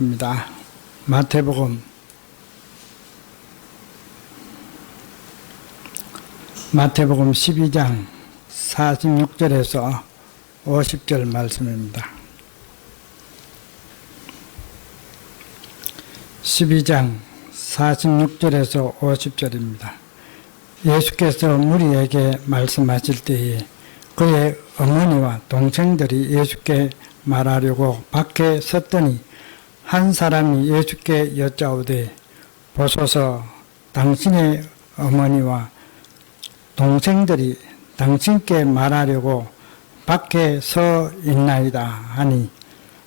하겠습니다. 마태복음 12장 46절에서 50절 말씀입니다. 12장 46절에서 50절입니다. 예수께서 무리에게 말씀하실 때에 그의 어머니와 동생들이 예수께 말하려고 밖에 섰더니 한 사람이 예수께 여짜오되 보소서, 당신의 어머니와 동생들이 당신께 말하려고 밖에 서 있나이다 하니,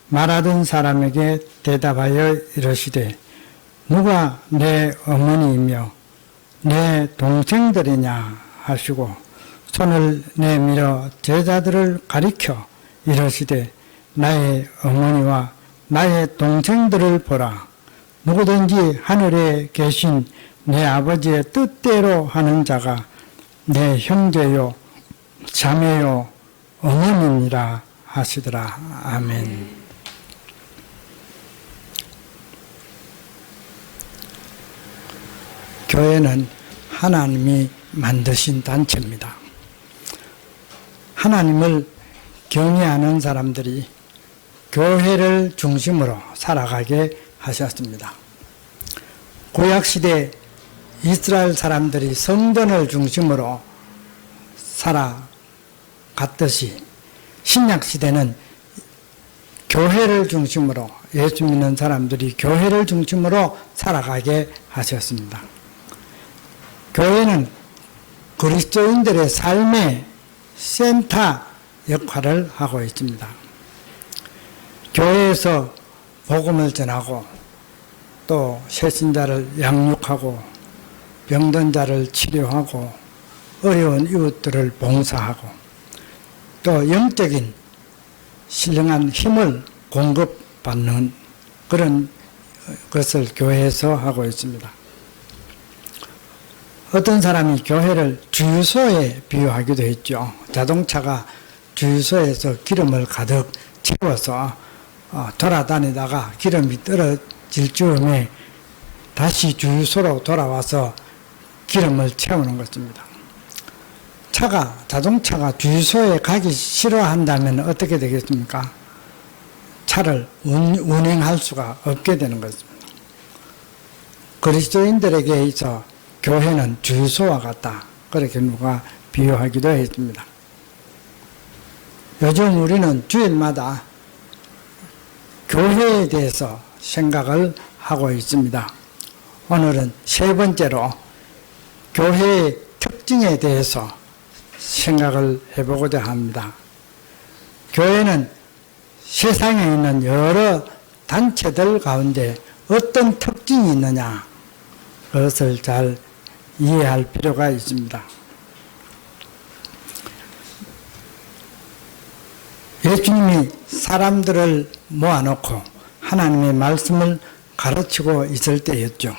말하던 사람에게 대답하여 이르시되 누가 내 어머니이며 내 동생들이냐 하시고 손을 내밀어 제자들을 가리켜 이르시되 나의 어머니와 나의 동생들을 보라. 누구든지 하늘에 계신 내 아버지의 뜻대로 하는 자가 내 형제요 자매요 어머니니라 하시더라. 아멘. 교회는 하나님이 만드신 단체입니다. 하나님을 경외하는 사람들이 교회를 중심으로 살아가게 하셨습니다. 구약시대 이스라엘 사람들이 성전을 중심으로 살아갔듯이 신약시대는 교회를 중심으로, 예수 믿는 사람들이 교회를 중심으로 살아가게 하셨습니다. 교회는 그리스도인들의 삶의 센터 역할을 하고 있습니다. 교회에서 복음을 전하고 또 새신자를 양육하고 병든 자를 치료하고 어려운 이웃들을 봉사하고 또 영적인 신령한 힘을 공급받는 그런 것을 교회에서 하고 있습니다. 어떤 사람이 교회를 주유소에 비유하기도 했죠. 자동차가 주유소에서 기름을 가득 채워서 돌아다니다가 기름이 떨어질 즈음에 다시 주유소로 돌아와서 기름을 채우는 것입니다. 자동차가 주유소에 가기 싫어한다면 어떻게 되겠습니까? 차를 운행할 수가 없게 되는 것입니다. 그리스도인들에게 있어 교회는 주유소와 같다, 그렇게 누가 비유하기도 했습니다. 요즘 우리는 주일마다 교회에 대해서 생각을 하고 있습니다. 오늘은 세 번째로 교회의 특징에 대해서 생각을 해보고자 합니다. 교회는 세상에 있는 여러 단체들 가운데 어떤 특징이 있느냐, 그것을 잘 이해할 필요가 있습니다. 예수님이 사람들을 모아놓고 하나님의 말씀을 가르치고 있을 때였죠.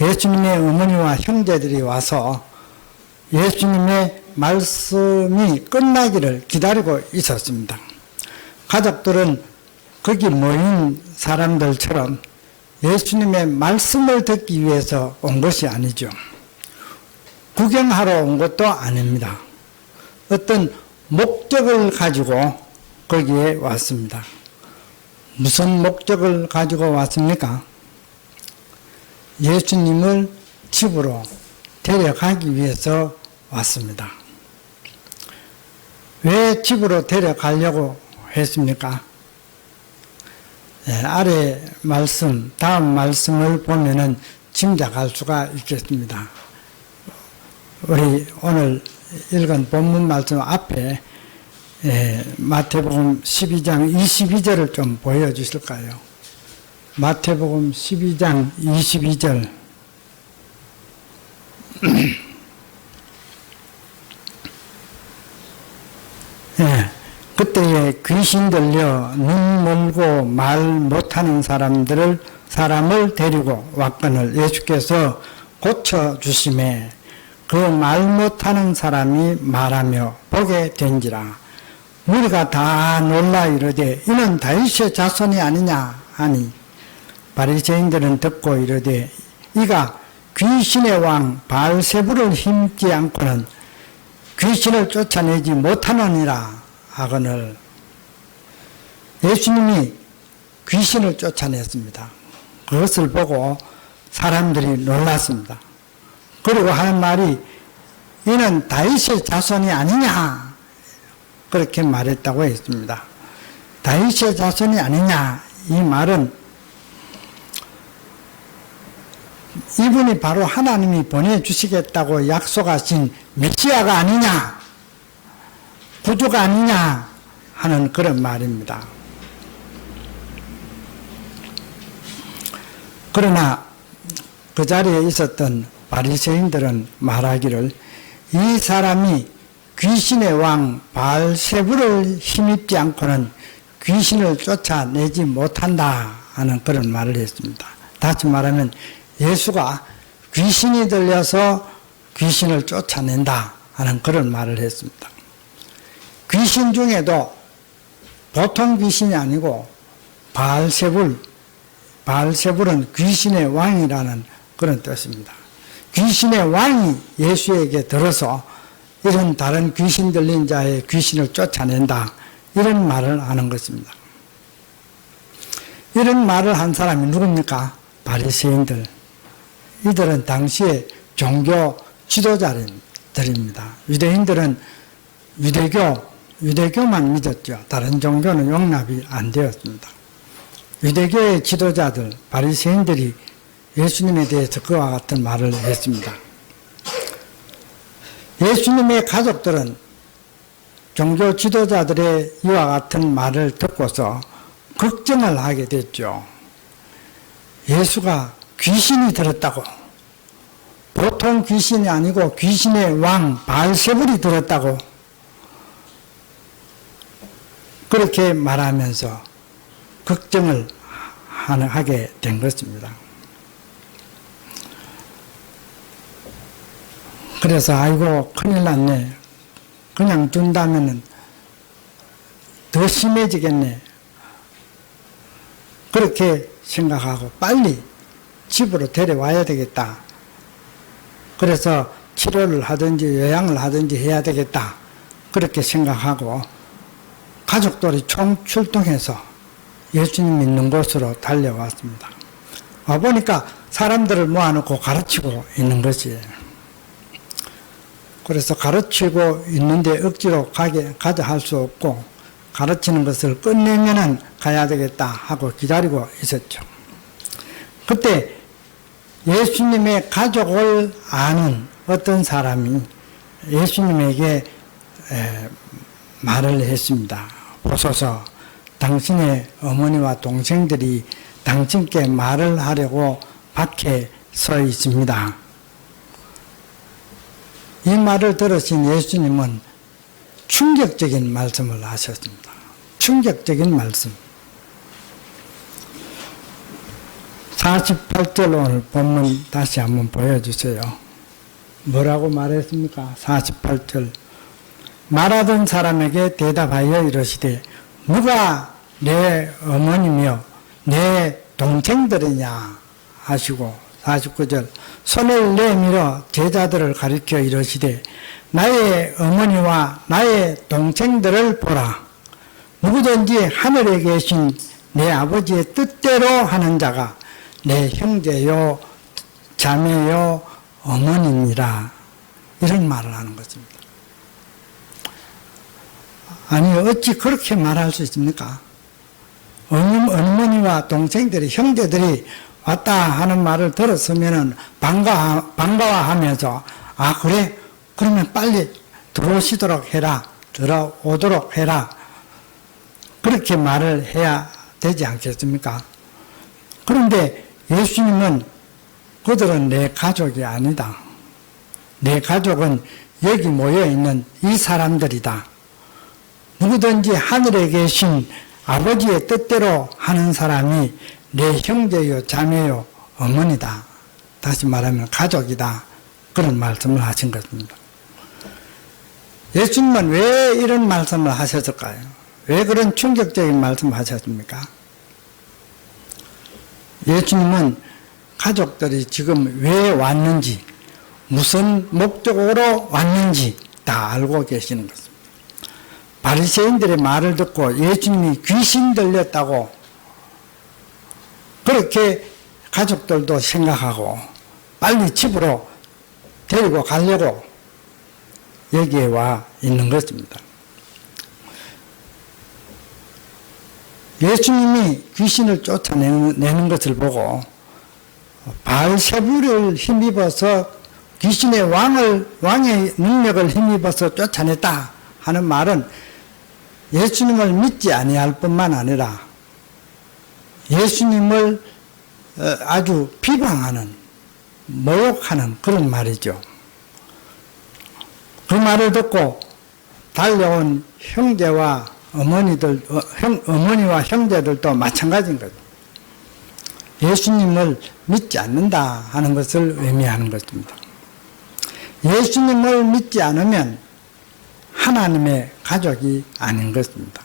예수님의 어머니와 형제들이 와서 예수님의 말씀이 끝나기를 기다리고 있었습니다. 가족들은 거기 모인 사람들처럼 예수님의 말씀을 듣기 위해서 온 것이 아니죠. 구경하러 온 것도 아닙니다. 어떤 목적을 가지고 거기에 왔습니다. 무슨 목적을 가지고 왔습니까? 예수님을 집으로 데려가기 위해서 왔습니다. 왜 집으로 데려가려고 했습니까? 아래 말씀, 다음 말씀을 보면은 짐작할 수가 있겠습니다. 우리 오늘 읽은 본문 말씀 앞에 마태복음 12장 22절을 좀 보여주실까요? 마태복음 12장 22절. 그때에 귀신 들려 눈 멀고 말 못하는 사람을 데리고 왔거늘 예수께서 고쳐주심에 그 말 못하는 사람이 말하며 보게 된지라. 우리가 다 놀라 이르되 이는 다윗의 자손이 아니냐 하니 바리새인들은 듣고 이르되 이가 귀신의 왕 바알세불을 힘입지 않고는 귀신을 쫓아내지 못하느니라 하거늘. 예수님이 귀신을 쫓아냈습니다. 그것을 보고 사람들이 놀랐습니다. 그리고 하는 말이 이는 다윗의 자손이 아니냐 그렇게 말했다고 했습니다. 다윗의 자손이 아니냐, 이 말은 이분이 바로 하나님이 보내주시겠다고 약속하신 메시아가 아니냐, 구주가 아니냐 하는 그런 말입니다. 그러나 그 자리에 있었던 바리새인들은 말하기를 이 사람이 귀신의 왕 바알세불을 힘입지 않고는 귀신을 쫓아내지 못한다 하는 그런 말을 했습니다. 다시 말하면 예수가 귀신이 들려서 귀신을 쫓아낸다 하는 그런 말을 했습니다. 귀신 중에도 보통 귀신이 아니고 바알세불은 귀신의 왕이라는 그런 뜻입니다. 귀신의 왕이 예수에게 들어서 이런 다른 귀신 들린 자의 귀신을 쫓아낸다, 이런 말을 하는 것입니다. 이런 말을 한 사람이 누굽니까? 바리새인들. 이들은 당시에 종교 지도자들입니다. 유대인들은 유대교만 믿었죠. 다른 종교는 용납이 안 되었습니다. 유대교의 지도자들, 바리새인들이 예수님에 대해서 그와 같은 말을 했습니다. 예수님의 가족들은 종교 지도자들의 이와 같은 말을 듣고서 걱정을 하게 됐죠. 예수가 귀신이 들었다고, 보통 귀신이 아니고 귀신의 왕 바알세불이 들었다고 그렇게 말하면서 걱정을 하게 된 것입니다. 그래서 아이고 큰일 났네, 그냥 둔다면 더 심해지겠네, 그렇게 생각하고 빨리 집으로 데려와야 되겠다. 그래서 치료를 하든지 요양을 하든지 해야 되겠다, 그렇게 생각하고 가족들이 총출동해서 예수님 있는 곳으로 달려왔습니다. 와보니까 사람들을 모아놓고 가르치고 있는 것이에요. 그래서 가르치고 있는데 억지로 가자 할 수 없고 가르치는 것을 끝내면은 가야 되겠다 하고 기다리고 있었죠. 그때 예수님의 가족을 아는 어떤 사람이 예수님에게 말을 했습니다. 보소서, 당신의 어머니와 동생들이 당신께 말을 하려고 밖에 서 있습니다. 이 말을 들으신 예수님은 충격적인 말씀을 하셨습니다. 충격적인 말씀. 48절 오늘 본문 다시 한번 보여주세요. 뭐라고 말했습니까? 48절. 말하던 사람에게 대답하여 이르시되 누가 내 어머니며 내 동생들이냐 하시고, 49절. 손을 내밀어 제자들을 가리켜 이르시되 나의 어머니와 나의 동생들을 보라. 누구든지 하늘에 계신 내 아버지의 뜻대로 하는 자가 내 형제요 자매요 어머니니라. 이런 말을 하는 것입니다. 아니 어찌 그렇게 말할 수 있습니까? 어머니와 동생들이, 형제들이 왔다 하는 말을 들었으면 반가워하면서 아 그래? 그러면 빨리 들어오시도록 해라, 들어오도록 해라, 그렇게 말을 해야 되지 않겠습니까? 그런데 예수님은 그들은 내 가족이 아니다. 내 가족은 여기 모여있는 이 사람들이다. 누구든지 하늘에 계신 아버지의 뜻대로 하는 사람이 내 형제요 자매요 어머니다. 다시 말하면 가족이다. 그런 말씀을 하신 것입니다. 예수님은 왜 이런 말씀을 하셨을까요? 왜 그런 충격적인 말씀을 하셨습니까? 예수님은 가족들이 지금 왜 왔는지, 무슨 목적으로 왔는지 다 알고 계시는 것입니다. 바리새인들의 말을 듣고 예수님이 귀신 들렸다고 그렇게 가족들도 생각하고 빨리 집으로 데리고 가려고 여기에 와 있는 것입니다. 예수님이 귀신을 쫓아내는 것을 보고 바알세불을 힘입어서 귀신의 왕의 능력을 힘입어서 쫓아냈다 하는 말은 예수님을 믿지 아니할 뿐만 아니라 예수님을 아주 비방하는, 모욕하는 그런 말이죠. 그 말을 듣고 달려온 형제와 어머니와 형제들도 마찬가지인 거죠. 예수님을 믿지 않는다 하는 것을 의미하는 것입니다. 예수님을 믿지 않으면 하나님의 가족이 아닌 것입니다.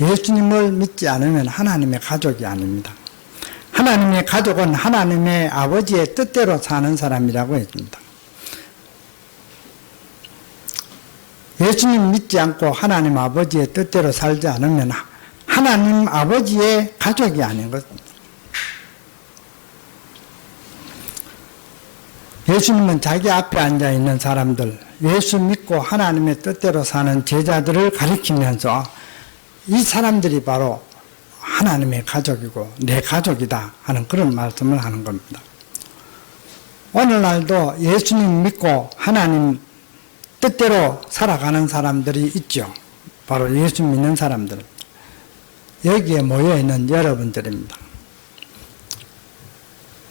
예수님을 믿지 않으면 하나님의 가족이 아닙니다. 하나님의 가족은 하나님의 아버지의 뜻대로 사는 사람이라고 했습니다. 예수님 믿지 않고 하나님 아버지의 뜻대로 살지 않으면 하나님 아버지의 가족이 아닌 것입니다. 예수님은 자기 앞에 앉아 있는 사람들, 예수 믿고 하나님의 뜻대로 사는 제자들을 가리키면서 이 사람들이 바로 하나님의 가족이고 내 가족이다 하는 그런 말씀을 하는 겁니다. 오늘날도 예수님 믿고 하나님 뜻대로 살아가는 사람들이 있죠. 바로 예수 믿는 사람들. 여기에 모여있는 여러분들입니다.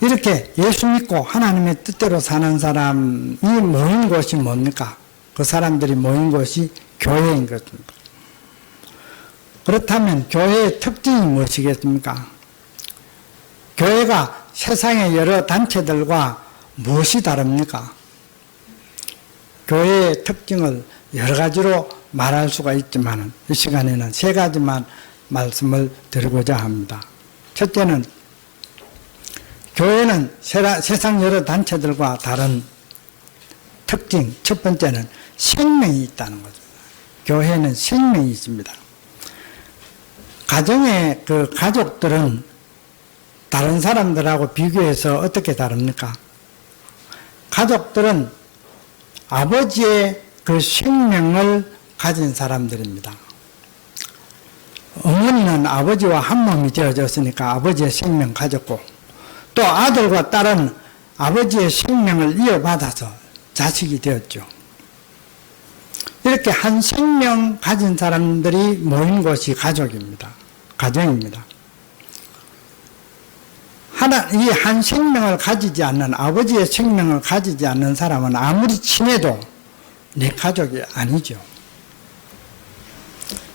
이렇게 예수 믿고 하나님의 뜻대로 사는 사람이 모인 곳이 뭡니까? 그 사람들이 모인 곳이 교회인 것입니다. 그렇다면 교회의 특징이 무엇이겠습니까? 교회가 세상의 여러 단체들과 무엇이 다릅니까? 교회의 특징을 여러 가지로 말할 수가 있지만 이 시간에는 세 가지만 말씀을 드리고자 합니다. 첫째는 교회는 세상 여러 단체들과 다른 특징, 첫 번째는 생명이 있다는 것입니다. 교회는 생명이 있습니다. 가정의 그 가족들은 다른 사람들하고 비교해서 어떻게 다릅니까? 가족들은 아버지의 그 생명을 가진 사람들입니다. 어머니는 아버지와 한 몸이 되어졌으니까 아버지의 생명 가졌고, 또 아들과 딸은 아버지의 생명을 이어받아서 자식이 되었죠. 이렇게 한 생명 가진 사람들이 모인 곳이 가족입니다. 가정입니다. 이 한 생명을 가지지 않는, 아버지의 생명을 가지지 않는 사람은 아무리 친해도 내 가족이 아니죠.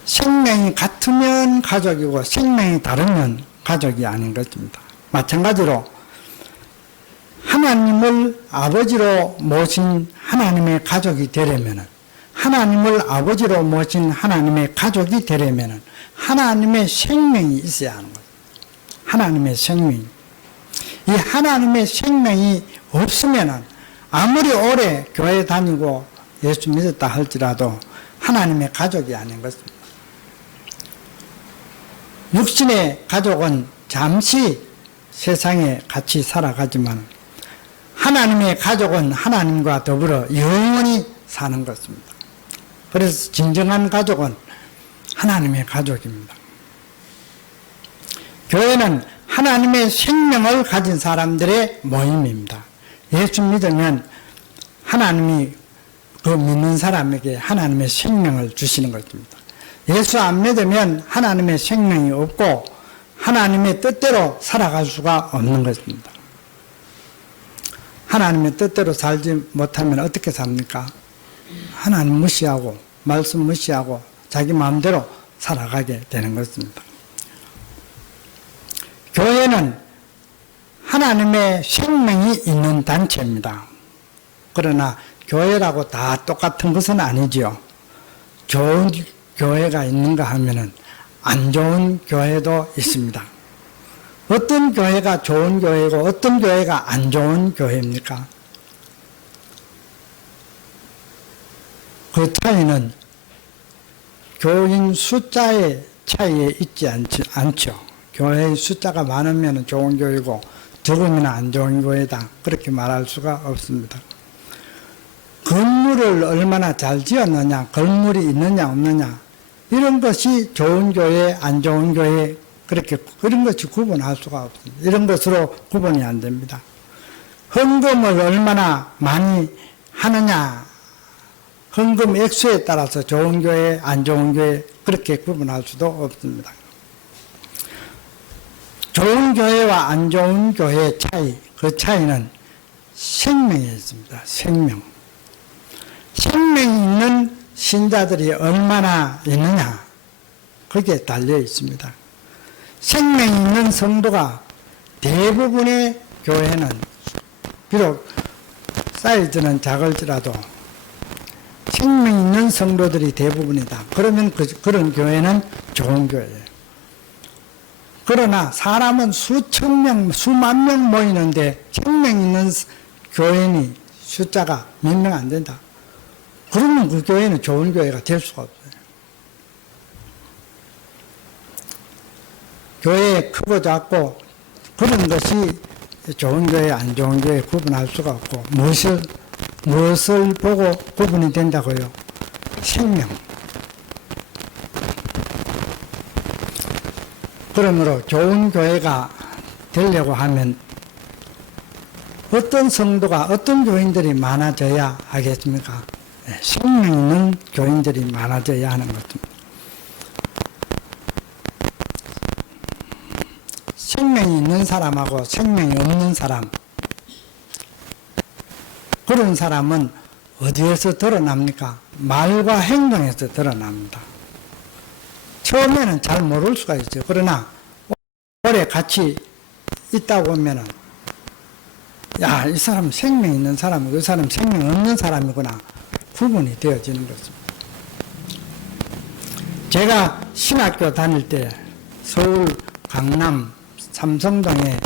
생명이 같으면 가족이고 생명이 다르면 가족이 아닌 것입니다. 마찬가지로 하나님을 아버지로 모신 하나님의 가족이 되려면, 하나님을 아버지로 모신 하나님의 가족이 되려면 하나님의 생명이 있어야 하는 거예요. 하나님의 생명. 이 하나님의 생명이 없으면 아무리 오래 교회 다니고 예수 믿었다 할지라도 하나님의 가족이 아닌 것입니다. 육신의 가족은 잠시 세상에 같이 살아가지만 하나님의 가족은 하나님과 더불어 영원히 사는 것입니다. 그래서 진정한 가족은 하나님의 가족입니다. 교회는 하나님의 생명을 가진 사람들의 모임입니다. 예수 믿으면 하나님이 그 믿는 사람에게 하나님의 생명을 주시는 것입니다. 예수 안 믿으면 하나님의 생명이 없고 하나님의 뜻대로 살아갈 수가 없는 것입니다. 하나님의 뜻대로 살지 못하면 어떻게 삽니까? 하나님 무시하고 말씀 무시하고 자기 마음대로 살아가게 되는 것입니다. 교회는 하나님의 생명이 있는 단체입니다. 그러나 교회라고 다 똑같은 것은 아니지요. 좋은 교회가 있는가 하면은 안 좋은 교회도 있습니다. 어떤 교회가 좋은 교회고 어떤 교회가 안 좋은 교회입니까? 그 차이는 교인 숫자의 차이에 있지 않죠. 교회의 숫자가 많으면 좋은 교회고 적으면 안 좋은 교회다. 그렇게 말할 수가 없습니다. 건물을 얼마나 잘 지었느냐, 건물이 있느냐 없느냐, 이런 것이 좋은 교회, 안 좋은 교회, 그런 것이 구분할 수가 없습니다. 이런 것으로 구분이 안 됩니다. 헌금을 얼마나 많이 하느냐, 헌금 액수에 따라서 좋은 교회, 안 좋은 교회, 그렇게 구분할 수도 없습니다. 좋은 교회와 안 좋은 교회의 차이, 그 차이는 생명에 있습니다. 생명이 있는 신자들이 얼마나 있느냐, 거기에 달려 있습니다. 생명이 있는 성도가 대부분의 교회는 비록 사이즈는 작을지라도 생명 있는 성도들이 대부분이다. 그러면 그런 교회는 좋은 교회예요. 그러나 사람은 수천 명, 수만 명 모이는데 생명 있는 교인이 숫자가 몇 명 안 된다. 그러면 그 교회는 좋은 교회가 될 수가 없어요. 교회 크고 작고 그런 것이 좋은 교회, 안 좋은 교회 구분할 수가 없고, 무엇을 보고 구분이 된다고요? 생명. 그러므로 좋은 교회가 되려고 하면 어떤 성도가, 어떤 교인들이 많아져야 하겠습니까? 생명 있는 교인들이 많아져야 하는 것입니다. 생명이 있는 사람하고 생명이 없는 사람, 그런 사람은 어디에서 드러납니까? 말과 행동에서 드러납니다. 처음에는 잘 모를 수가 있어요. 그러나 오래 같이 있다 보면은, 야, 이 사람 생명 있는 사람이고 이 사람 생명 없는 사람이구나, 구분이 되어지는 것입니다. 제가 신학교 다닐 때 서울 강남 삼성동의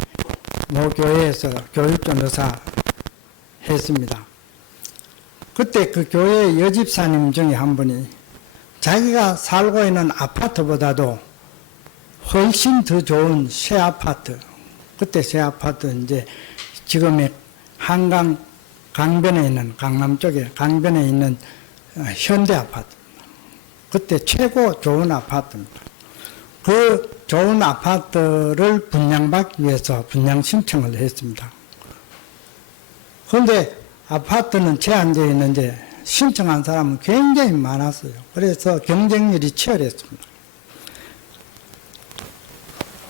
모 교회에서 교육전도사 했습니다. 그때 그 교회 여집사님 중에 한 분이 자기가 살고 있는 아파트보다도 훨씬 더 좋은 새 아파트, 그때 새 아파트 이제 지금의 한강 강변에 있는, 강남 쪽에 강변에 있는 현대 아파트, 그때 최고 좋은 아파트입니다. 그 좋은 아파트를 분양받기 위해서 분양 신청을 했습니다. 그런데 아파트는 제한되어 있는데 신청한 사람은 굉장히 많았어요. 그래서 경쟁률이 치열했습니다.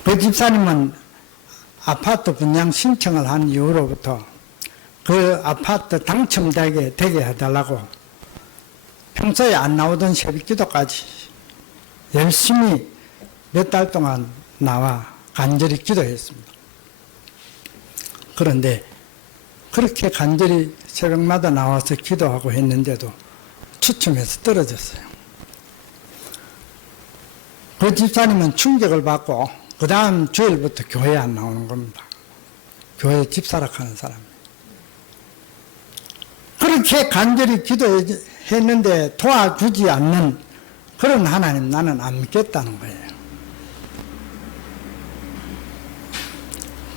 그 집사님은 아파트 분양 신청을 한 이후로부터 그 아파트 당첨되게 해달라고 평소에 안 나오던 새벽기도까지 열심히 몇 달 동안 나와 간절히 기도했습니다. 그런데 그렇게 간절히 새벽마다 나와서 기도하고 했는데도 추첨해서 떨어졌어요. 그 집사님은 충격을 받고 그 다음 주일부터 교회에 안 나오는 겁니다. 교회 집사락하는 사람이에요. 그렇게 간절히 기도했는데 도와주지 않는 그런 하나님 나는 안 믿겠다는 거예요.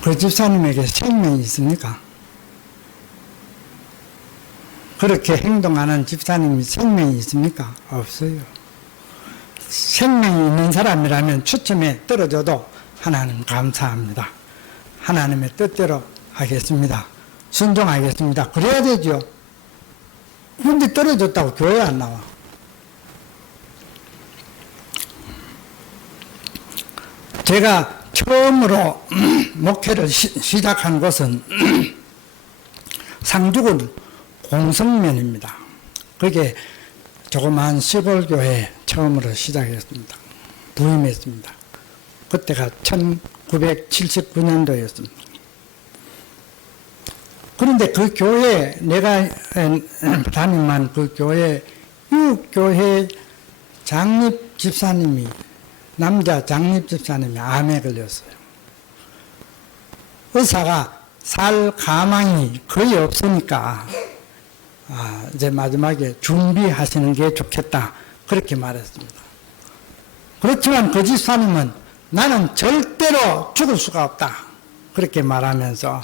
그 집사님에게 생명이 있습니까? 그렇게 행동하는 집사님이 생명이 있습니까? 없어요. 생명이 있는 사람이라면 추첨에 떨어져도 하나님 감사합니다. 하나님의 뜻대로 하겠습니다. 순종하겠습니다. 그래야 되죠. 그런데 떨어졌다고 교회 안 나와. 제가 처음으로 목회를 시작한 곳은 상주군 공성면입니다. 그게 조그마한 시골교회 처음으로 시작했습니다. 부임했습니다. 그때가 1979년도였습니다. 그런데 그 교회, 내가 담임한 그 교회, 교회 장립 집사님이, 남자 장립 집사님이 암에 걸렸어요. 의사가 살 가망이 거의 없으니까 이제 마지막에 준비하시는 게 좋겠다 그렇게 말했습니다. 그렇지만 그 집사님은 나는 절대로 죽을 수가 없다 그렇게 말하면서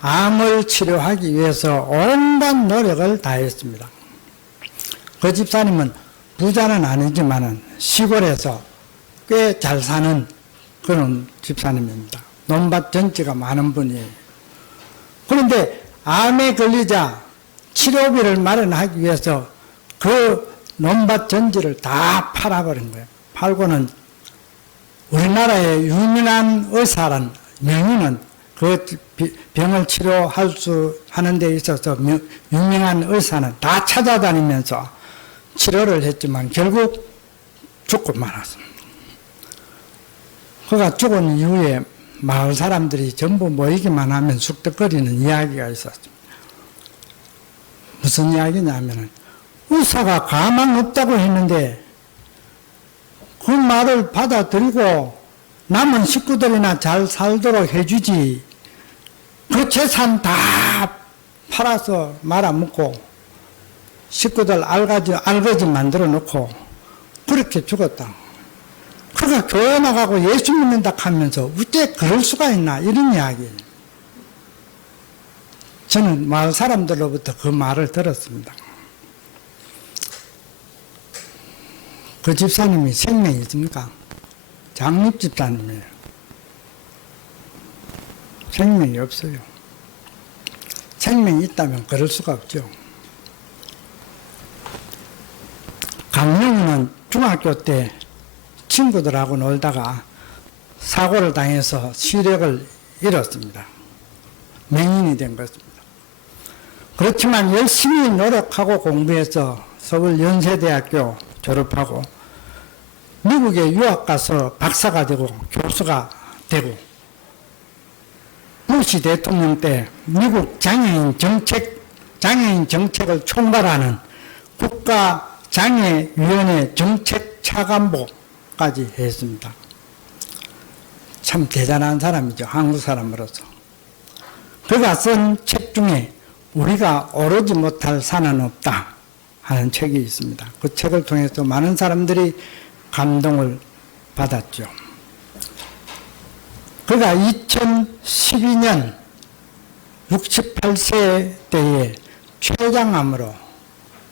암을 치료하기 위해서 온갖 노력을 다했습니다. 그 집사님은 부자는 아니지만 시골에서 꽤 잘 사는 그런 집사님입니다. 논밭 전지가 많은 분이에요. 그런데 암에 걸리자 치료비를 마련하기 위해서 그 논밭 전지를 다 팔아버린 거예요. 팔고는 우리나라의 유명한 의사란 명의는 그 병을 치료할 수 하는 데 있어서 유명한 의사는 다 찾아다니면서 치료를 했지만 결국 죽고 말았습니다. 그가 죽은 이후에 마을 사람들이 전부 모이기만 하면 쑥덕거리는 이야기가 있었습니다. 무슨 이야기냐면은 의사가 가망 없다고 했는데 그 말을 받아들이고 남은 식구들이나 잘 살도록 해주지 그 재산 다 팔아서 말아먹고 식구들 알거지 만들어 놓고 그렇게 죽었다. 그가 교회 나가고 예수 믿는다 하면서 어째 그럴 수가 있나 이런 이야기예요. 저는 마을 사람들로부터 그 말을 들었습니다. 그 집사님이 생명이 있습니까? 장립 집사님이에요. 생명이 없어요. 생명이 있다면 그럴 수가 없죠. 강영우는 중학교 때 친구들하고 놀다가 사고를 당해서 시력을 잃었습니다. 맹인이 된 것입니다. 그렇지만 열심히 노력하고 공부해서 서울 연세대학교 졸업하고 미국에 유학 가서 박사가 되고 교수가 되고 부시 대통령 때 미국 장애인 정책을 총괄하는 국가장애위원회 정책차관보까지 했습니다. 참 대단한 사람이죠. 한국 사람으로서. 그가 쓴 책 중에 우리가 오르지 못할 산은 없다 하는 책이 있습니다. 그 책을 통해서 많은 사람들이 감동을 받았죠. 그가 2012년 68세 때에 췌장암으로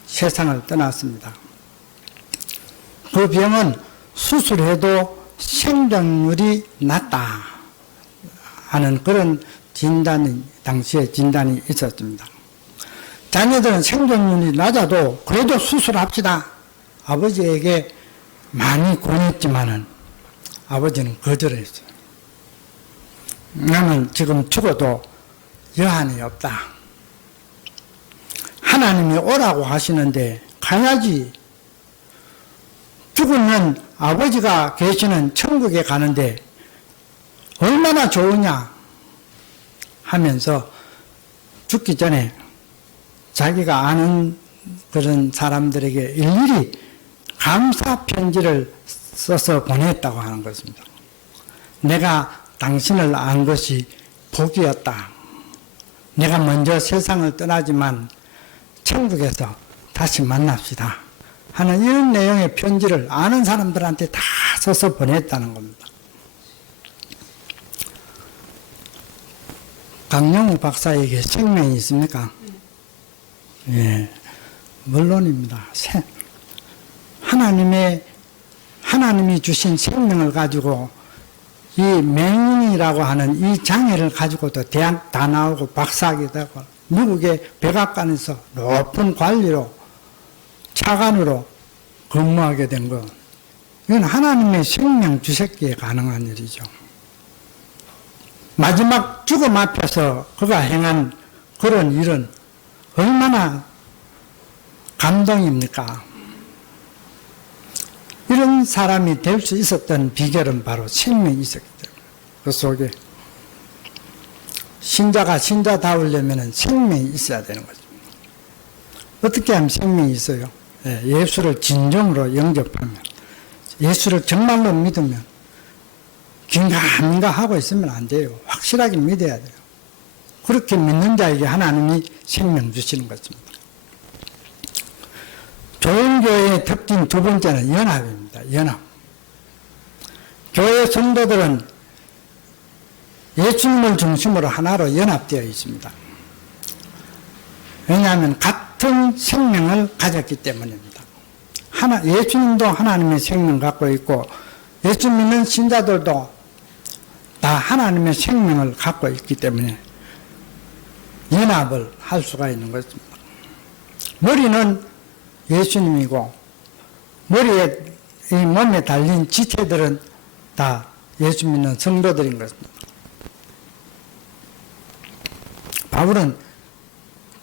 세상을 떠났습니다. 그 병은 수술해도 생존율이 낮다 하는 그런 당시에 진단이 있었습니다. 자녀들은 생존율이 낮아도 그래도 수술합시다. 아버지에게 많이 권했지만은 아버지는 거절했어요. 나는 지금 죽어도 여한이 없다. 하나님이 오라고 하시는데 가야지. 죽으면 아버지가 계시는 천국에 가는데 얼마나 좋으냐 하면서 죽기 전에 자기가 아는 그런 사람들에게 일일이 감사 편지를 써서 보냈다고 하는 것입니다. 내가 당신을 안 것이 복이었다. 내가 먼저 세상을 떠나지만 천국에서 다시 만납시다 하는 이런 내용의 편지를 아는 사람들한테 다 써서 보냈다는 겁니다. 강영우 박사에게 생명이 있습니까? 예, 물론입니다. 하나님이 주신 생명을 가지고 이 맹인이라고 하는 이 장애를 가지고도 대학 다 나오고 박사하게 되고 미국의 백악관에서 높은 관리로 차관으로 근무하게 된 것, 이건 하나님의 생명 주셨기에 가능한 일이죠. 마지막 죽음 앞에서 그가 행한 그런 일은 얼마나 감동입니까? 이런 사람이 될 수 있었던 비결은 바로 생명이 있었기 때문에 그 속에 신자가 신자다우려면 생명이 있어야 되는 거죠. 어떻게 하면 생명이 있어요? 예수를 진정으로 영접하면, 예수를 정말로 믿으면 긴가민가 하고 있으면 안 돼요. 확실하게 믿어야 돼요. 그렇게 믿는 자에게 하나님이 생명 주시는 것입니다. 좋은 교회의 특징 두 번째는 연합입니다. 연합. 교회 성도들은 예수님을 중심으로 하나로 연합되어 있습니다. 왜냐하면 같은 생명을 가졌기 때문입니다. 예수님도 하나님의 생명 갖고 있고 예수 믿는 신자들도 다 하나님의 생명을 갖고 있기 때문에 연합을 할 수가 있는 것입니다. 머리는 예수님이고 머리에 이 몸에 달린 지체들은 다 예수 믿는 성도들인 것입니다. 바울은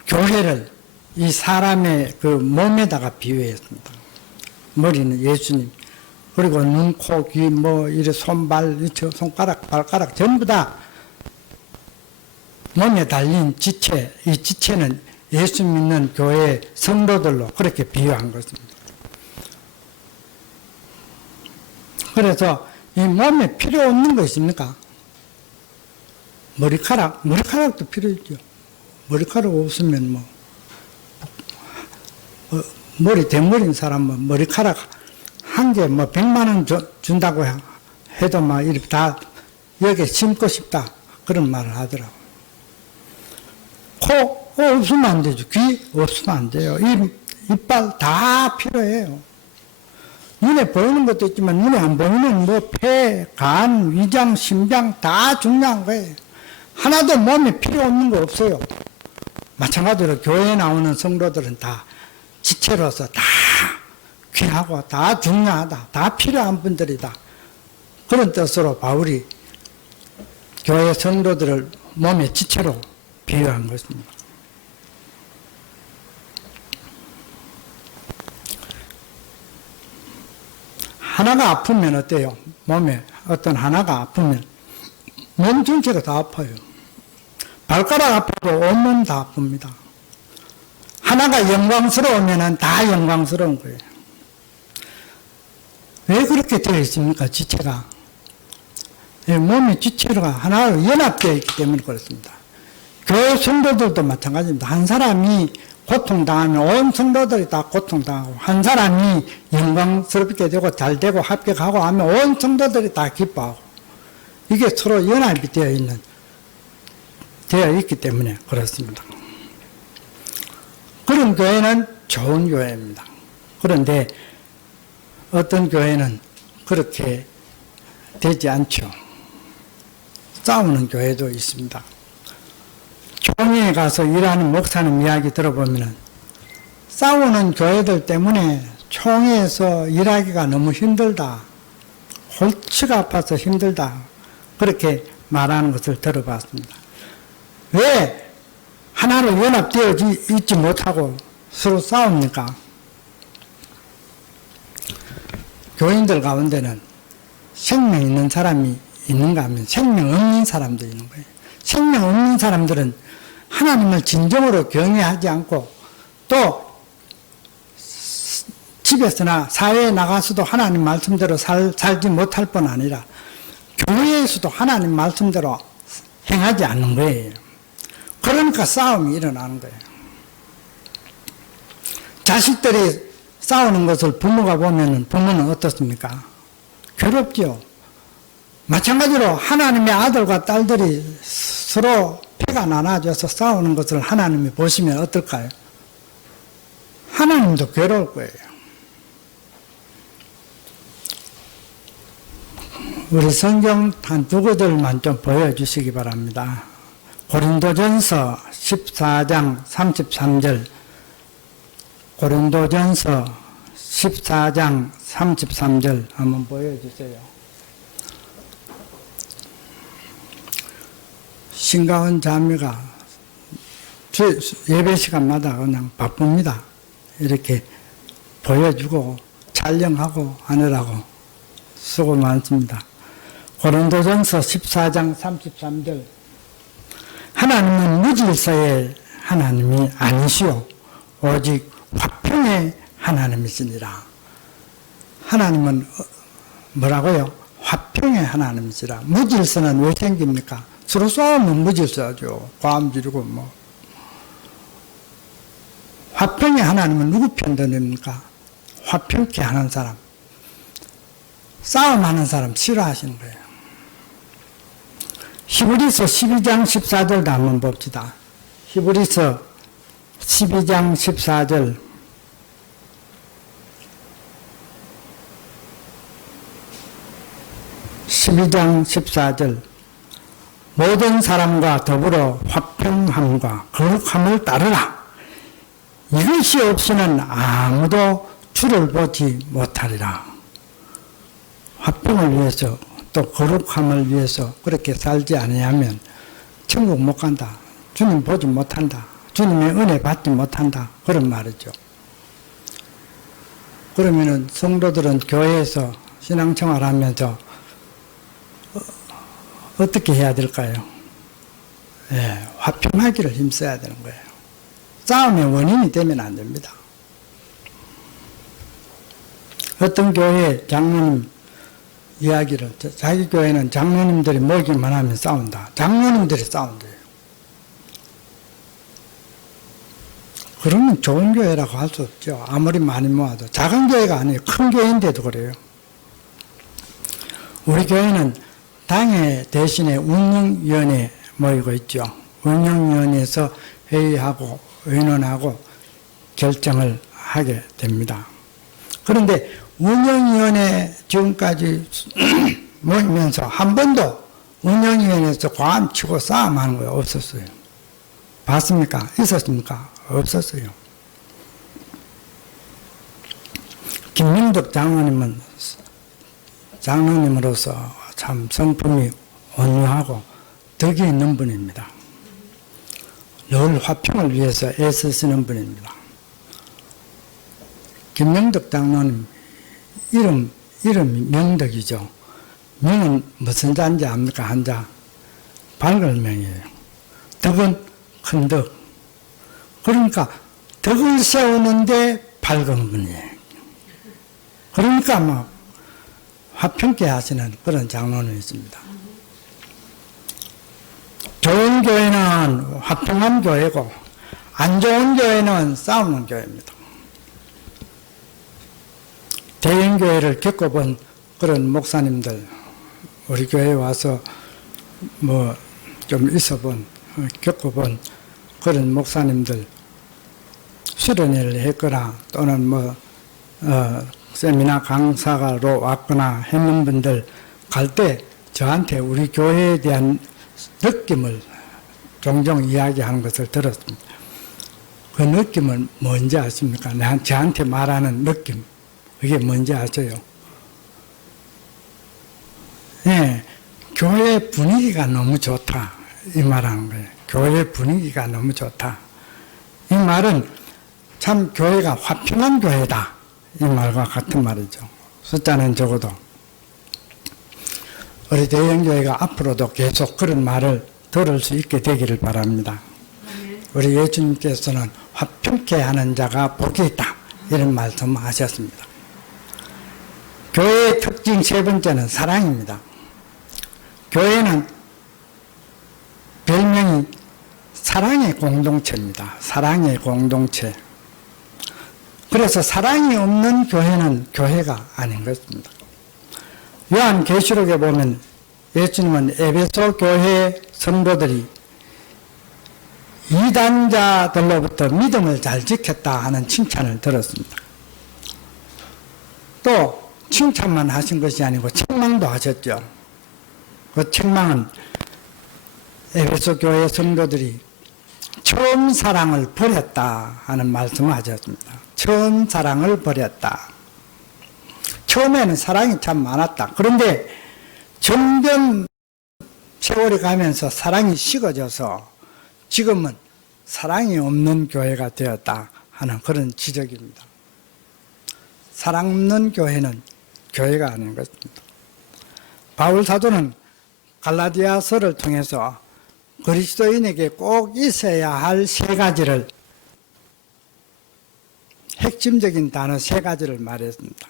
교회를 이 사람의 그 몸에다가 비유했습니다. 머리는 예수님, 그리고 눈, 코, 귀, 이래 손발, 손가락, 발가락 전부 다 몸에 달린 지체, 이 지체는 예수 믿는 교회 성도들로 그렇게 비유한 것입니다. 그래서 이 몸에 필요 없는 거 있습니까? 머리카락도 필요 있죠. 머리카락 없으면 머리 대머리인 사람은 머리카락 한 개 100만 원 준다고 해도 이렇게 다 여기에 심고 싶다. 그런 말을 하더라고요. 코 없으면 안 되죠. 귀 없으면 안 돼요. 이빨 다 필요해요. 눈에 보이는 것도 있지만 눈에 안 보이는 폐, 간, 위장, 심장 다 중요한 거예요. 하나도 몸에 필요 없는 거 없어요. 마찬가지로 교회에 나오는 성도들은 다 지체로서 다 귀하고 다 중요하다. 다 필요한 분들이다. 그런 뜻으로 바울이 교회 성도들을 몸의 지체로 비유한 것입니다. 하나가 아프면 어때요? 몸에 어떤 하나가 아프면 몸 전체가 다 아파요. 발가락 아파도 온몸 다 아픕니다. 하나가 영광스러우면 다 영광스러운 거예요. 왜 그렇게 되어 있습니까? 지체가. 몸의 지체가 하나로 연합되어 있기 때문에 그렇습니다. 교회 성도들도 마찬가지입니다. 한 사람이 고통당하면 온 성도들이 다 고통당하고, 한 사람이 영광스럽게 되고 잘 되고 합격하고 하면 온 성도들이 다 기뻐하고, 이게 서로 연합이 되어 있기 때문에 그렇습니다. 그런 교회는 좋은 교회입니다. 그런데 어떤 교회는 그렇게 되지 않죠. 싸우는 교회도 있습니다. 총회에 가서 일하는 목사님 이야기 들어보면 싸우는 교회들 때문에 총회에서 일하기가 너무 힘들다. 골치가 아파서 힘들다. 그렇게 말하는 것을 들어봤습니다. 왜 하나로 연합되어 있지 못하고 서로 싸웁니까? 교인들 가운데는 생명 있는 사람이 있는가 하면 생명 없는 사람도 있는 거예요. 생명 없는 사람들은 하나님을 진정으로 경외하지 않고 또 집에서나 사회에 나가서도 하나님 말씀대로 살지 못할 뿐 아니라 교회에서도 하나님 말씀대로 행하지 않는 거예요. 그러니까 싸움이 일어나는 거예요. 자식들이 싸우는 것을 부모가 보면 부모는 어떻습니까? 괴롭죠. 마찬가지로 하나님의 아들과 딸들이 서로 패가 나눠져서 싸우는 것을 하나님이 보시면 어떨까요? 하나님도 괴로울 거예요. 우리 성경 한 두 구절만 좀 보여주시기 바랍니다. 고린도전서 14장 33절, 고린도전서 14장 33절 한번 보여주세요. 신가은 자매가 예배 시간마다 그냥 바쁩니다. 이렇게 보여주고 촬영하고 하느라고 수고 많습니다. 고린도전서 14장 33절, 하나님은 무질서의 하나님이 아니시오 오직 화평의 하나님이시니라. 하나님은 뭐라고요? 화평의 하나님이시라. 무질서는 왜 생깁니까? 서로 싸우면 무질서죠. 과음 지르고 뭐. 화평의 하나님은 누구 편 드립니까? 화평케 하는 사람. 싸움하는 사람 싫어하시는 거예요. 히브리서 12장 14절도 한번 봅시다. 히브리서 12장 14절. 모든 사람과 더불어 화평함과 거룩함을 따르라. 이것이 없이는 아무도 주를 보지 못하리라. 화평을 위해서 또 거룩함을 위해서 그렇게 살지 아니하면 천국 못 간다. 주님 보지 못한다. 주님의 은혜 받지 못한다. 그런 말이죠. 그러면은 성도들은 교회에서 신앙생활하면서 어떻게 해야 될까요? 예, 화평하기를 힘써야 되는 거예요. 싸움의 원인이 되면 안 됩니다. 어떤 교회 장로님 이야기를, 자기 교회는 장로님들이 모이기만 하면 싸운다. 장로님들이 싸운대요. 그러면 좋은 교회라고 할 수 없죠. 아무리 많이 모아도. 작은 교회가 아니에요. 큰 교회인데도 그래요. 우리 교회는 당회 대신에 운영위원회 모이고 있죠. 운영위원회에서 회의하고 의논하고 결정을 하게 됩니다. 그런데 운영위원회 지금까지 모이면서 한 번도 운영위원회에서 과음치고 싸움하는 거 없었어요. 봤습니까? 있었습니까? 없었어요. 김민덕 장로님은 장로님으로서 참 성품이 온유하고 덕이 있는 분입니다. 늘 화평을 위해서 애쓰시는 분입니다. 김명덕 장로님 이름이 명덕이죠. 명은 무슨 자인지 압니까? 한자 밝을 명이에요. 덕은 큰 덕. 그러니까 덕을 세우는데 밝은 분이에요. 그러니까 막 화평케 하시는 그런 장로는 있습니다. 좋은 교회는 화평한 교회고 안 좋은 교회는 싸우는 교회입니다. 대형교회를 겪어본 그런 목사님들, 우리 교회에 와서 뭐 좀 있어본, 겪어본 그런 목사님들, 수련회를 했거나 또는 뭐 세미나 강사로 왔거나 했는 분들 갈 때 저한테 우리 교회에 대한 느낌을 종종 이야기하는 것을 들었습니다. 그 느낌은 뭔지 아십니까? 저한테 말하는 느낌. 그게 뭔지 아세요? 예, 교회 분위기가 너무 좋다. 이 말하는 거예요. 교회 분위기가 너무 좋다. 이 말은 참 교회가 화평한 교회다. 이 말과 같은 말이죠. 숫자는 적어도. 우리 대형교회가 앞으로도 계속 그런 말을 들을 수 있게 되기를 바랍니다. 우리 예수님께서는 화평케 하는 자가 복이 있다. 이런 말씀하셨습니다. 교회의 특징 세 번째는 사랑입니다. 교회는 별명이 사랑의 공동체입니다. 사랑의 공동체. 그래서 사랑이 없는 교회는 교회가 아닌 것입니다. 요한계시록에 보면 예수님은 에베소 교회 성도들이 이단자들로부터 믿음을 잘 지켰다 하는 칭찬을 들었습니다. 또 칭찬만 하신 것이 아니고 책망도 하셨죠. 그 책망은 에베소 교회 성도들이 처음 사랑을 버렸다 하는 말씀을 하셨습니다. 처음 사랑을 버렸다. 처음에는 사랑이 참 많았다. 그런데 점점 세월이 가면서 사랑이 식어져서 지금은 사랑이 없는 교회가 되었다 하는 그런 지적입니다. 사랑 없는 교회는 교회가 아닌 것입니다. 바울 사도는 갈라디아서를 통해서 그리스도인에게 꼭 있어야 할 세 가지를, 핵심적인 단어 세 가지를 말했습니다.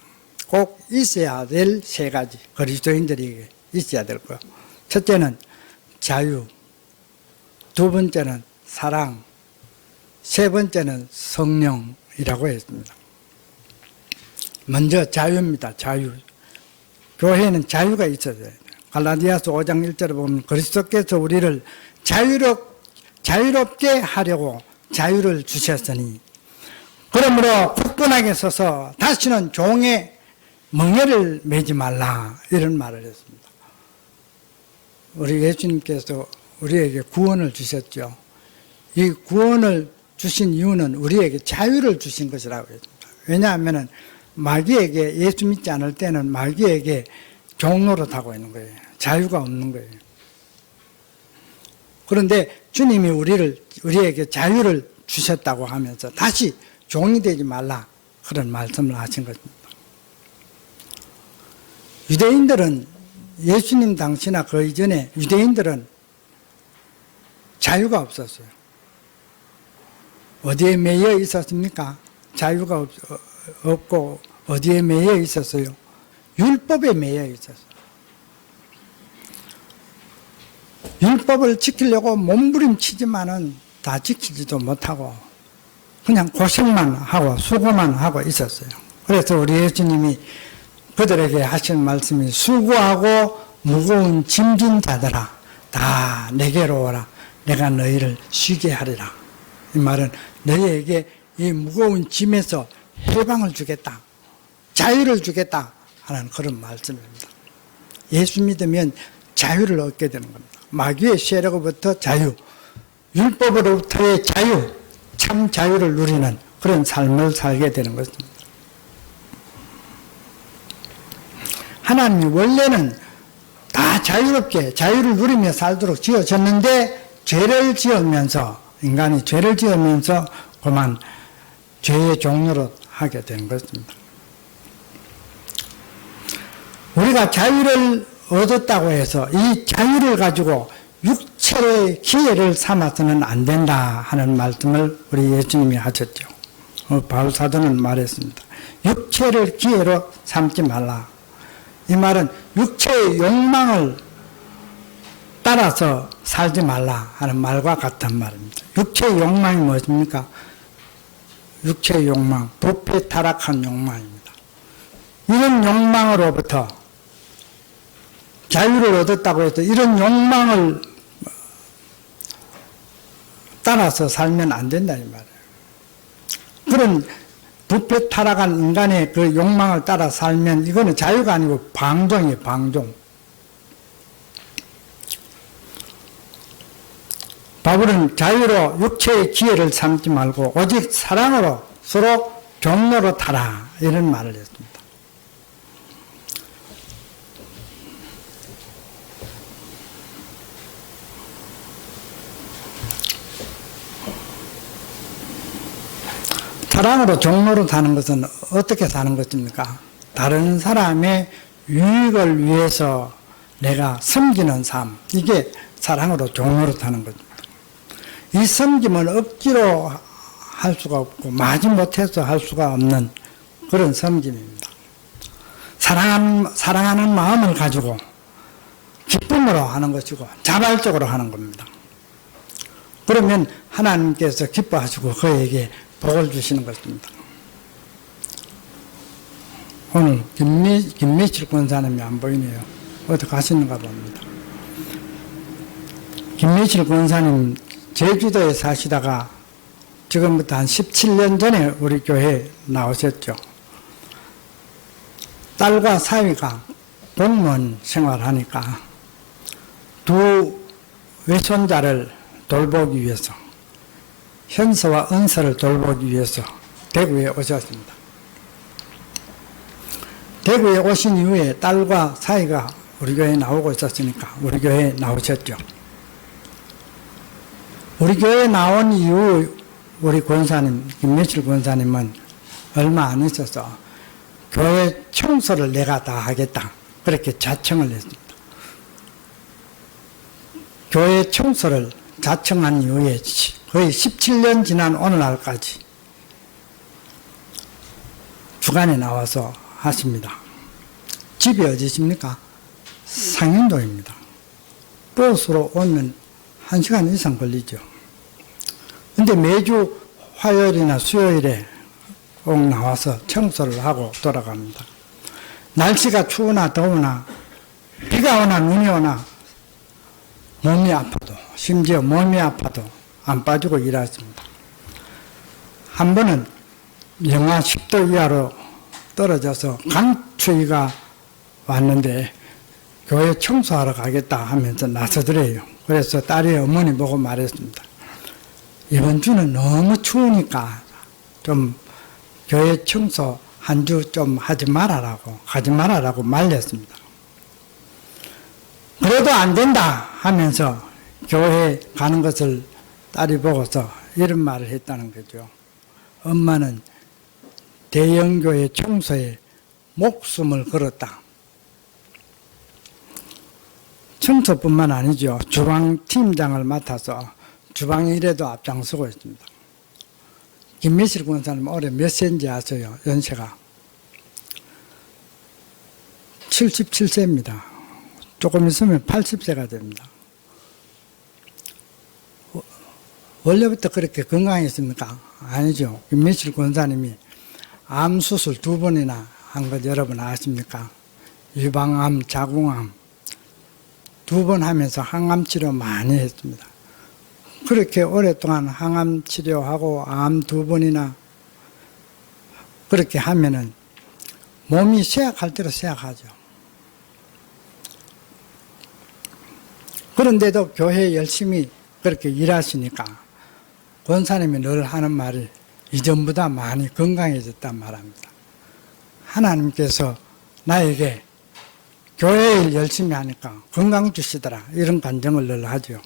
꼭 있어야 될 세 가지, 그리스도인들에게 있어야 될 거. 첫째는 자유, 두 번째는 사랑, 세 번째는 성령이라고 했습니다. 먼저 자유입니다. 자유. 교회는 자유가 있어야 돼요. 갈라디아서 5장 1절에 보면 그리스도께서 우리를 자유롭게 하려고 자유를 주셨으니 그러므로 굳건하게 서서 다시는 종의 멍에를 매지 말라, 이런 말을 했습니다. 우리 예수님께서 우리에게 구원을 주셨죠. 이 구원을 주신 이유는 우리에게 자유를 주신 것이라고 했습니다. 왜냐하면 마귀에게, 예수 믿지 않을 때는 마귀에게 종노릇하고 있는 거예요. 자유가 없는 거예요. 그런데 주님이 우리에게 자유를 주셨다고 하면서 다시 종이 되지 말라, 그런 말씀을 하신 것입니다. 유대인들은, 예수님 당시나 그 이전에 유대인들은 자유가 없었어요. 어디에 매여 있었습니까? 자유가 없고 어디에 매여 있었어요? 율법에 매여 있었어요. 율법을 지키려고 몸부림치지만은 다 지키지도 못하고 그냥 고생만 하고 수고만 하고 있었어요. 그래서 우리 예수님이 그들에게 하신 말씀이 수고하고 무거운 짐진 자들아 다 내게로 오라, 내가 너희를 쉬게 하리라. 이 말은 너희에게 이 무거운 짐에서 해방을 주겠다, 자유를 주겠다 하는 그런 말씀입니다. 예수 믿으면 자유를 얻게 되는 겁니다. 마귀의 세력으로부터 자유, 율법으로부터의 자유, 참 자유를 누리는 그런 삶을 살게 되는 것입니다. 하나님이 원래는 다 자유롭게 자유를 누리며 살도록 지어졌는데 죄를 지으면서, 인간이 죄를 지으면서 그만 죄의 종로로 하게 되는 것입니다. 우리가 자유를 얻었다고 해서 이 자유를 가지고 육체의 기회를 삼아서는 안 된다 하는 말씀을 우리 예수님이 하셨죠. 바울 사도는 말했습니다. 육체를 기회로 삼지 말라. 이 말은 육체의 욕망을 따라서 살지 말라 하는 말과 같은 말입니다. 육체의 욕망이 무엇입니까? 육체의 욕망, 부패 타락한 욕망입니다. 이런 욕망으로부터 자유를 얻었다고 해서 이런 욕망을 따라서 살면 안 된다 이 말이에요. 그런 부패 타락한 인간의 그 욕망을 따라 살면 이거는 자유가 아니고 방종이에요, 방종. 바울은 자유로 육체의 기회를 삼지 말고 오직 사랑으로 서로 종로로 타라, 이런 말을 했습니다. 사랑으로 종로로 사는 것은 어떻게 사는 것입니까? 다른 사람의 유익을 위해서 내가 섬기는 삶, 이게 사랑으로 종로로 사는 것입니다. 이 섬김은 억지로 할 수가 없고 마지못해서 할 수가 없는 그런 섬김입니다. 사랑하는 마음을 가지고 기쁨으로 하는 것이고 자발적으로 하는 겁니다. 그러면 하나님께서 기뻐하시고 그에게 복을 주시는 것입니다. 오늘 김미실 권사님이 안 보이네요. 어디 가시는가 봅니다. 김미실 권사님 제주도에 사시다가 지금부터 한 17년 전에 우리 교회에 나오셨죠. 딸과 사위가 공무원 생활하니까 두 외손자를 돌보기 위해서, 현서와 은서를 돌보기 위해서 대구에 오셨습니다. 대구에 오신 이후에 딸과 사위가 우리 교회에 나오고 있었으니까 우리 교회에 나오셨죠. 우리 교회에 나온 이후 우리 권사님, 김미실 권사님은 얼마 안 있어서 교회 청소를 내가 다 하겠다, 그렇게 자청을 했습니다. 교회 청소를 자청한 이후에 거의 17년 지난 오늘날까지 주간에 나와서 하십니다. 집이 어디십니까? 상인동입니다. 버스로 오면 1시간 이상 걸리죠. 근데 매주 화요일이나 수요일에 꼭 나와서 청소를 하고 돌아갑니다. 날씨가 추우나 더우나 비가 오나 눈이 오나 몸이 아파도, 심지어 몸이 아파도 안 빠지고 일하십니다. 한 번은 영하 10도 이하로 떨어져서 강추위가 왔는데 교회 청소하러 가겠다 하면서 나서더래요. 그래서 딸이 어머니 보고 말했습니다. 이번 주는 너무 추우니까 좀 교회 청소 한 주 좀 가지 말아라고 말렸습니다. 그래도 안 된다 하면서 교회 가는 것을 딸이 보고서 이런 말을 했다는 거죠. 엄마는 대형교회 청소에 목숨을 걸었다. 청소뿐만 아니죠. 주방팀장을 맡아서 주방 일에도 앞장서고 있습니다. 김미실 권사님 올해 몇 세인지 아세요? 연세가 77세입니다. 조금 있으면 80세가 됩니다. 원래부터 그렇게 건강했습니까? 아니죠. 김미실 권사님이 암 수술 2번이나 한 것 여러분 아십니까? 유방암, 자궁암 2번 하면서 항암 치료 많이 했습니다. 그렇게 오랫동안 항암 치료하고 암 2번이나 그렇게 하면은 몸이 쇠약할 대로 쇠약하죠. 그런데도 교회 열심히 그렇게 일하시니까 권사님이 늘 하는 말이 이전보다 많이 건강해졌단 말합니다. 하나님께서 나에게 교회 일 열심히 하니까 건강 주시더라 이런 간증을 늘 하죠.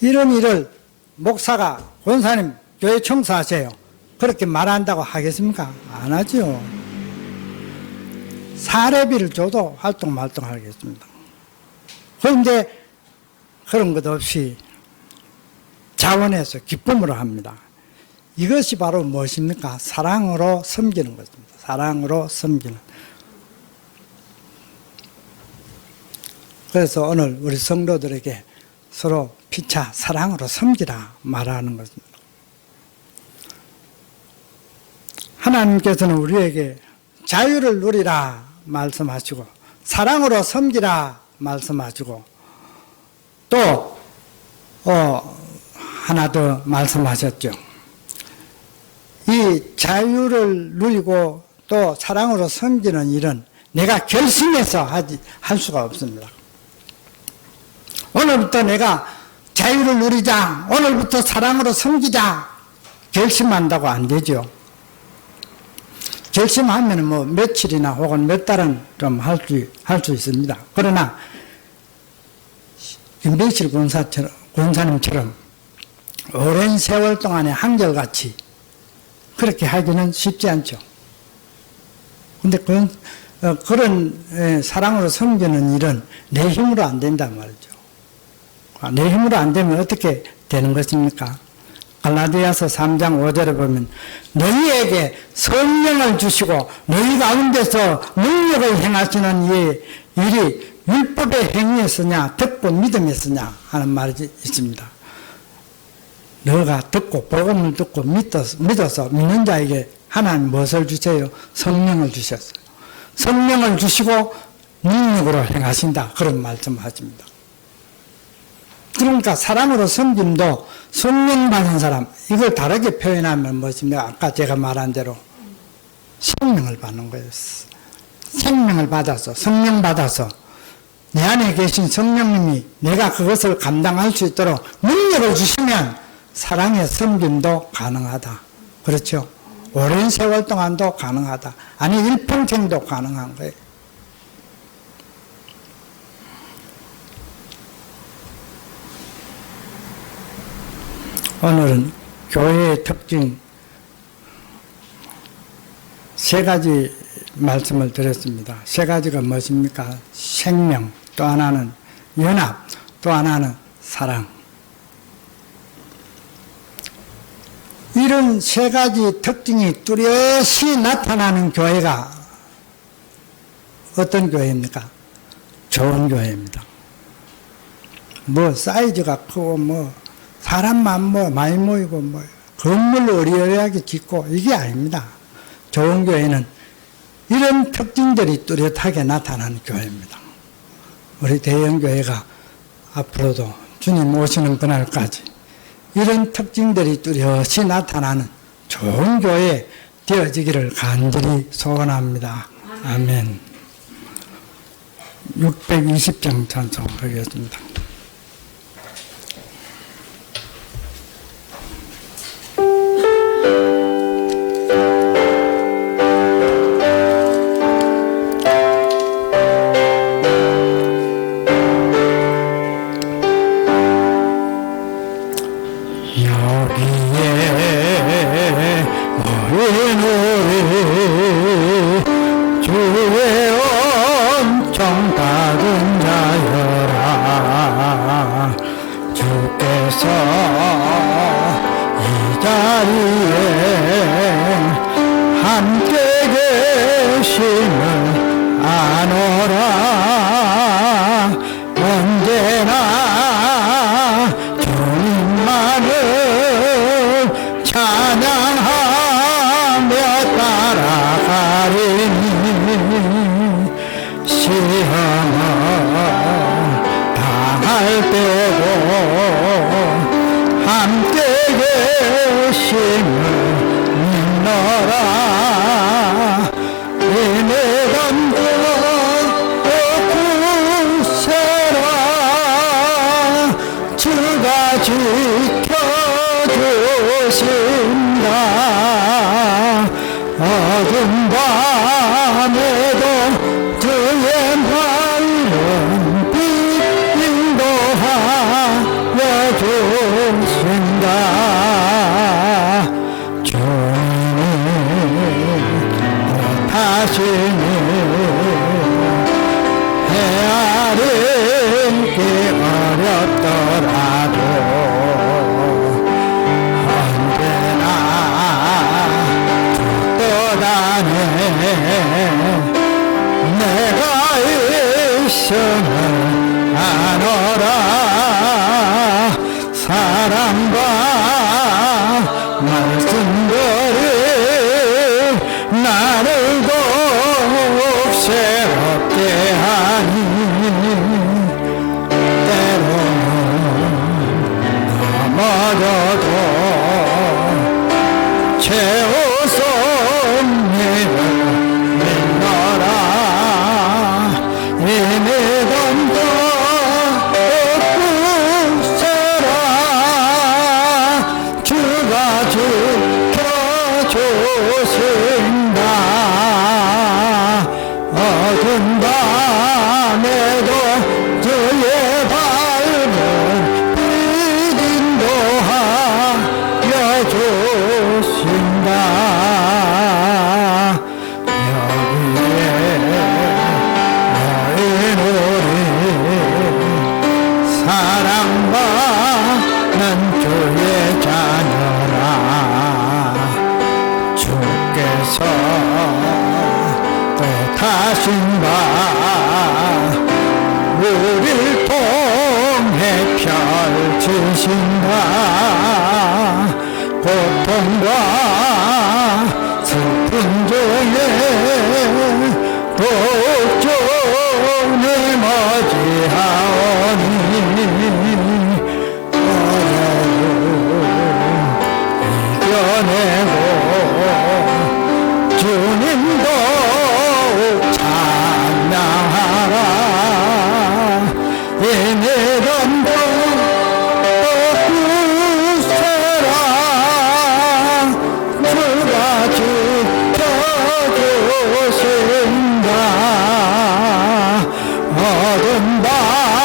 이런 일을 목사가 권사님 교회 청소하세요 그렇게 말한다고 하겠습니까? 안 하죠. 사례비를 줘도 활동하겠습니다. 그런데 그런 것 없이 자원해서 기쁨으로 합니다. 이것이 바로 무엇입니까? 사랑으로 섬기는 것입니다. 사랑으로 섬기는. 그래서 오늘 우리 성도들에게 서로 피차 사랑으로 섬기라 말하는 것입니다. 하나님께서는 우리에게 자유를 누리라 말씀하시고 사랑으로 섬기라 말씀하시고 또 하나 더 말씀하셨죠. 이 자유를 누리고 또 사랑으로 섬기는 일은 내가 결심해서 할 수가 없습니다. 오늘부터 내가 자유를 누리자, 오늘부터 사랑으로 섬기자 결심한다고 안 되죠. 결심하면 뭐 며칠이나 혹은 몇 달은 좀 할 수 있습니다. 그러나 김병실 권사님처럼 오랜 세월 동안에 한결같이 그렇게 하기는 쉽지 않죠. 근데 그런 사랑으로 섬기는 일은 내 힘으로 안 된단 말이죠. 내 힘으로 안 되면 어떻게 되는 것입니까? 갈라디아서 3장 5절에 보면 너희에게 성령을 주시고 너희 가운데서 능력을 행하시는 이 일이 율법의 행위였으냐 듣고 믿음이었으냐 하는 말이 있습니다. 너가 듣고 복음을 듣고 믿어서 믿는 자에게 하나님 무엇을 주세요? 성령을 주셨어요. 성령을 주시고 능력으로 행하신다 그런 말씀하십니다. 그러니까 사랑으로 섬김도 성령 받은 사람 이걸 다르게 표현하면 무엇입니까? 아까 제가 말한 대로 생명을 받는 거예요. 생명을 받아서 성령 받아서 내 안에 계신 성령님이 내가 그것을 감당할 수 있도록 능력을 주시면 사랑의 섬김도 가능하다. 그렇죠? 오랜 세월 동안도 가능하다. 아니 일평생도 가능한 거예요. 오늘은 교회의 특징 3가지 말씀을 드렸습니다. 3가지가 무엇입니까? 생명, 또 하나는 연합, 또 하나는 사랑. 이런 3가지 특징이 뚜렷이 나타나는 교회가 어떤 교회입니까? 좋은 교회입니다. 뭐 사이즈가 크고 뭐 사람만 뭐 많이 모이고 뭐 건물 어리어리하게 짓고 이게 아닙니다. 좋은 교회는 이런 특징들이 뚜렷하게 나타나는 교회입니다. 우리 대형교회가 앞으로도 주님 오시는 그날까지 이런 특징들이 뚜렷이 나타나는 좋은 교회 되어지기를 간절히 소원합니다. 아멘. 620장 찬송하겠습니다. 어둠 밤